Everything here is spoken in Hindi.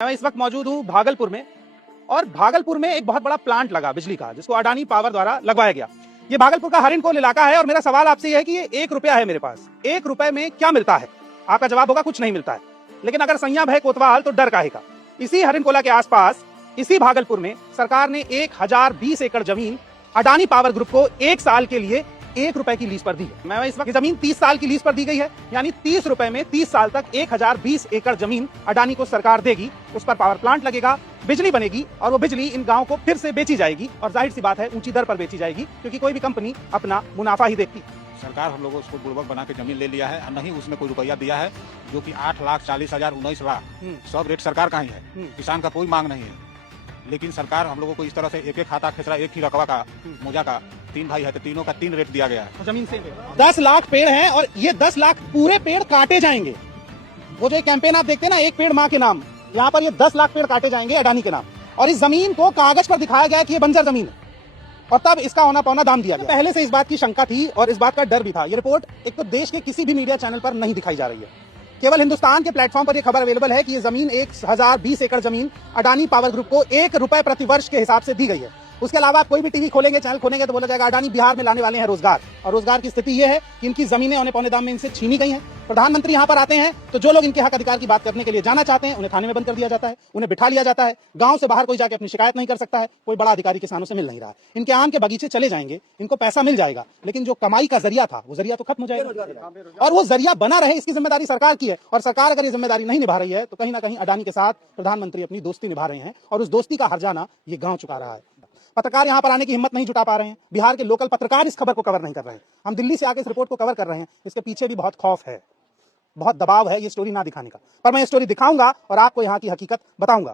मैं इस वक्त मौजूद हूँ भागलपुर में, और भागलपुर में एक बहुत बड़ा प्लांट लगा बिजली का, जिसको अडानी पावर द्वारा लगवाया गया। ये भागलपुर का हरिनकोल इलाका है, और मेरा सवाल आपसे ये है कि ये 1 रुपया है मेरे पास, 1 रुपए में क्या मिलता है? आपका जवाब होगा कुछ नहीं मिलता है। लेकिन अगर संयम है कोतवाल तो डर काहे का। इसी हरिनकोला के आसपास, इसी भागलपुर में सरकार ने 1020 एकड़ जमीन अडानी पावर ग्रुप को 1 साल के लिए 1 रुपए की लीज पर दी है। मैं इस वक्त जमीन 30 साल की लीज पर दी गई है, यानी 30 रुपए में 30 साल तक 1020 एकड़ जमीन अडानी को सरकार देगी। उस पर पावर प्लांट लगेगा, बिजली बनेगी, और वो बिजली इन गांवों को फिर से बेची जाएगी। और जाहिर सी बात है ऊंची दर पर बेची जाएगी, क्योंकि कोई भी कंपनी अपना मुनाफा ही देखती। सरकार हम लोगों को बुड़बक बना के जमीन ले लिया है, और नहीं उसमें कोई रुपया दिया है, जो कि 8,40,000 19 लाख सब रेट सरकार का ही है। किसान का कोई मांग नहीं है, लेकिन सरकार हम लोगों को इस तरह से एक खाता खेसरा, एक ही रकबा का मोजा का 3 भाई है तो तीनों का 3 रेट दिया गया है। जमीन से 10 लाख पेड़ हैं, और ये 10 लाख पूरे पेड़ काटे जाएंगे। वो जो कैंपेन आप देखते हैं ना, एक पेड़ माँ के नाम, यहाँ पर ये 10 लाख पेड़ काटे जाएंगे अडानी के नाम। और इस जमीन को कागज पर दिखाया गया कि ये बंजर जमीन है, और तब इसका होना पौना दाम दिया गया। पहले से इस बात की शंका थी और इस बात का डर भी था। ये रिपोर्ट एक तो देश के किसी भी मीडिया चैनल पर नहीं दिखाई जा रही है, केवल हिंदुस्तान के प्लेटफॉर्म पर यह खबर अवेलेबल है कि ये जमीन 1020 एकड़ जमीन अडानी पावर ग्रुप को 1 रुपए प्रति वर्ष के हिसाब से दी गई है। उसके अलावा आप कोई भी टीवी खोलेंगे, चैनल खोलेंगे, तो बोला जाएगा अडानी बिहार में लाने वाले हैं रोजगार। और रोजगार की स्थिति यह है कि इनकी जमीनें औने पौने दाम में इनसे छीनी गई हैं। प्रधानमंत्री यहाँ पर आते हैं तो जो लोग इनके हक अधिकार की बात करने के लिए जाना चाहते हैं, उन्हें थाने में बंद कर दिया जाता है, उन्हें बिठा लिया जाता है। गांव से बाहर कोई जाके अपनी शिकायत नहीं कर सकता है, कोई बड़ा अधिकारी किसानों से मिल नहीं रहा है। इनके आम के बगीचे चले जाएंगे, इनको पैसा मिल जाएगा, लेकिन जो कमाई का जरिया था वो जरिया तो खत्म हो जाएगा, और वो जरिया बना रहे इसकी जिम्मेदारी सरकार की है। और सरकार अगर ये जिम्मेदारी नहीं निभा रही है तो कहीं ना कहीं अडानी के साथ प्रधानमंत्री अपनी दोस्ती निभा रहे हैं, और उस दोस्ती का हर्जाना ये गांव चुका रहा है। पत्रकार यहां पर आने की हिम्मत नहीं जुटा पा रहे हैं, बिहार के लोकल पत्रकार इस खबर को कवर नहीं कर रहे हैं। हम दिल्ली से आके इस रिपोर्ट को कवर कर रहे हैं, इसके पीछे भी बहुत खौफ है, बहुत दबाव है ये स्टोरी ना दिखाने का। पर मैं ये स्टोरी दिखाऊंगा और आपको यहाँ की हकीकत बताऊंगा।